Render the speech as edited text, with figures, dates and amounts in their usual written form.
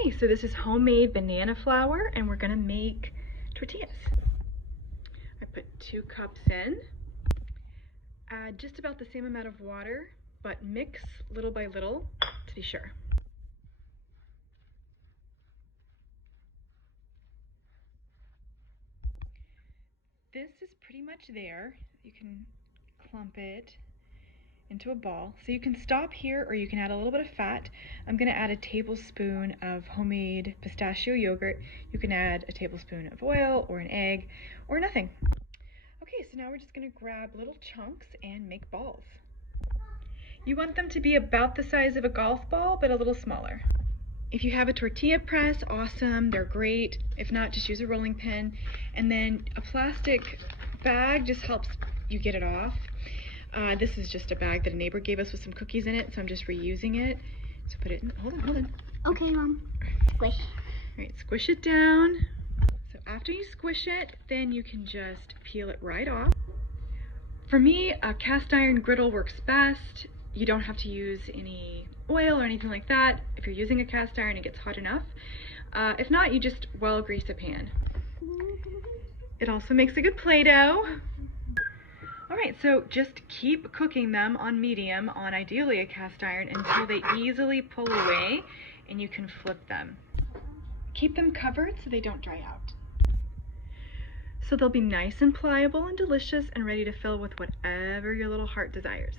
Okay, so this is homemade banana flour and we're gonna make tortillas. I put 2 cups in. Add just about the same amount of water, but mix little by little to be sure. This is pretty much there. You can clump it into a ball. So you can stop here or you can add a little bit of fat. I'm going to add a tablespoon of homemade pistachio yogurt. You can add a tablespoon of oil or an egg or nothing. Okay, so now we're just going to grab little chunks and make balls. You want them to be about the size of a golf ball, but a little smaller. If you have a tortilla press, awesome, they're great. If not, just use a rolling pin. And then a plastic bag just helps you get it off. This is just a bag that a neighbor gave us with some cookies in it, so I'm just reusing it. So put it in, hold on. Okay, Mom. Squish. All right, squish it down. So after you squish it, then you can just peel it right off. For me, a cast iron griddle works best. You don't have to use any oil or anything like that. If you're using a cast iron, it gets hot enough. If not, you just well grease a pan. It also makes a good Play-Doh. All right, so just keep cooking them on medium on ideally a cast iron until they easily pull away and you can flip them. Keep them covered so they don't dry out. So they'll be nice and pliable and delicious and ready to fill with whatever your little heart desires.